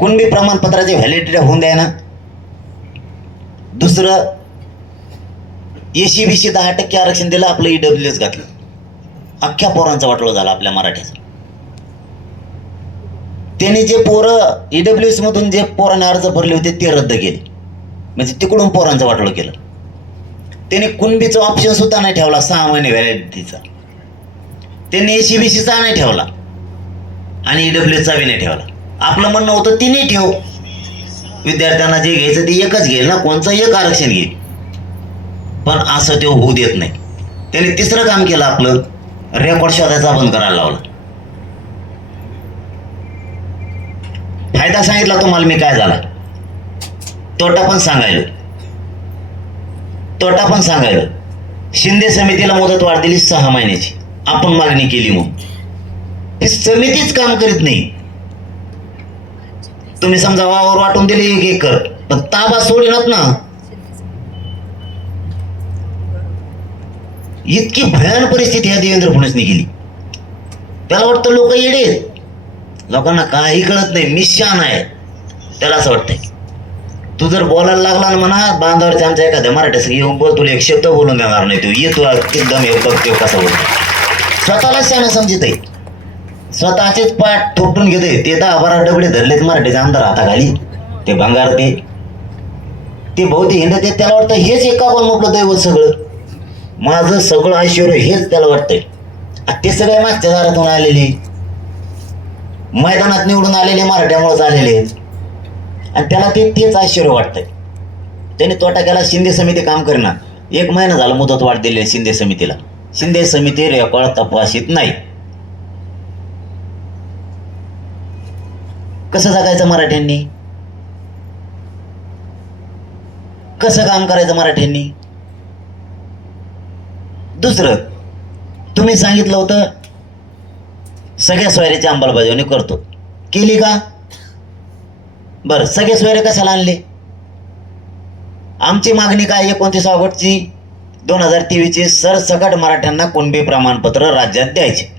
कुणबी प्रमाणपत्राची व्हॅलिडिटी होऊन द्या ना. दुसरं, एसी 10% आरक्षण दिलं, आपलं ईडब्ल्यूएस घातलं. अख्ख्या पोरांचा वाटोळा झाला आपल्या मराठ्याचा. त्यांनी जे पोरं ईडब्ल्यूएस मधून जे पोरांनी अर्ज भरले होते ते रद्द केले, म्हणजे तिकडून पोरांचं वाटोळं केलं. त्यांनी कुणबीचा ऑप्शन सुद्धा नाही ठेवला 6 महिने व्हॅलिडिटीचा. त्यांनी एसी बीसीचा नाही ठेवला आणि ईडब्ल्यूएसचा बी नाही ठेवला. आपलं म्हणणं होतं तिन्ही ठेव, विद्यार्थ्यांना जे घ्यायचं ते एकच घेईल ना, कोणचं एक आरक्षण घेईल. पण असं ते होऊ देत नाही. त्यांनी तिसरं काम केलं, आपलं रेकॉर्ड शोधायचा बंद करायला लावला. फायदा सांगितला तुम्हाला मी काय झाला, तोटा पण सांगायलो. शिंदे समितीला मुदतवाढ दिली 6 महिन्याची, आपण मागणी केली म्हणून. ही समितीच काम करीत नाही. तुम्ही समजा वावर वाटून दिली 1 एकर, पण ताबा सोडीनात ना. इतकी भयान परिस्थिती ह्या देवेंद्र फडणवीसने केली. त्याला वाटतं लोक येडे, लोकांना काही कळत नाही, मी शान आहे. त्याला असं वाटतंय. तू जर बोलायला लागला ना म्हणा बांधावरच्या आमच्या एखाद्या मराठ्यास येऊन बोल, तुला एक शब्द बोलून देणार नाही. तू येतो एकदम हे बघ ते कसं बोलतो. स्वतःला शान समजित आहे, स्वतःचेच पाठ थोपटून घेते. ते 10-12 डबडे धरलेत मराठीचे आमदार हाताखाली, ते भंगार ते बहुते हिंडत. त्याला वाटतं हेच एका कोण मोकळं दैवत सगळं, माझं सगळं ऐश्वर्य हेच त्याला वाटतंय. ते सगळे मागच्या दारातून आलेले, मैदानात निवडून आलेले मराठ्यामुळेच आलेले, आणि त्याला तेच ऐश्वर्य वाटतंय. त्याने तोटा केला. शिंदे समिती काम करेना. 1 महिना झाला मुदत वाढ दिली शिंदे समितीला. शिंदे समिती रेकॉर्ड तपासित नाही. कसं जगायचं मराठ्यांनी, कसं काम करायचं मराठ्यांनी. दुसरं, तुम्ही सांगितलं होतं सगळ्या सोयऱ्याची अंमलबजावणी करतो, केली का? बरं, सगळे सोयरे कशाला आणले? आमची मागणी काय, 29 ऑगस्टची 2023ची सरसकट मराठ्यांना कुणबी प्रमाणपत्र राज्यात द्यायचे.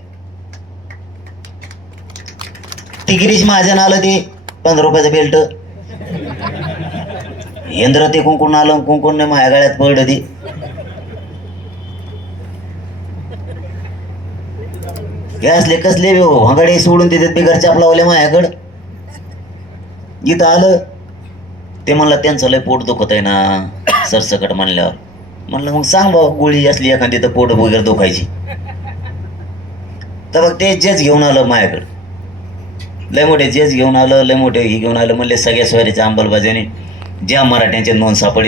ती गिरीश महाजन आलं, ते 15 रुपयाचं बेल्ट, इंद्र ते कुंकुण आलं, कुंकुणने माझ्या गळ्यात पडलं. ते असले कसले भंगाडे सोडून देतात बिगर चापलावले माझ्याकडं. इथं आलं, ते म्हणलं त्यांचं लय पोट दुखत आहे ना सरसकट म्हणल्यावर. म्हणलं मग सांग भाऊ, गोळी असली एखादी तर पोट वगैरे दुखायची. तर बघ ते जेच घेऊन आलं माझ्याकडं, लय मोठे जेच घेऊन आलं, लय मोठे हे घेऊन आलं. म्हणले सगळ्या सोयरीच्या अंमलबजावणी ज्या मराठ्यांच्या नोंद सापडली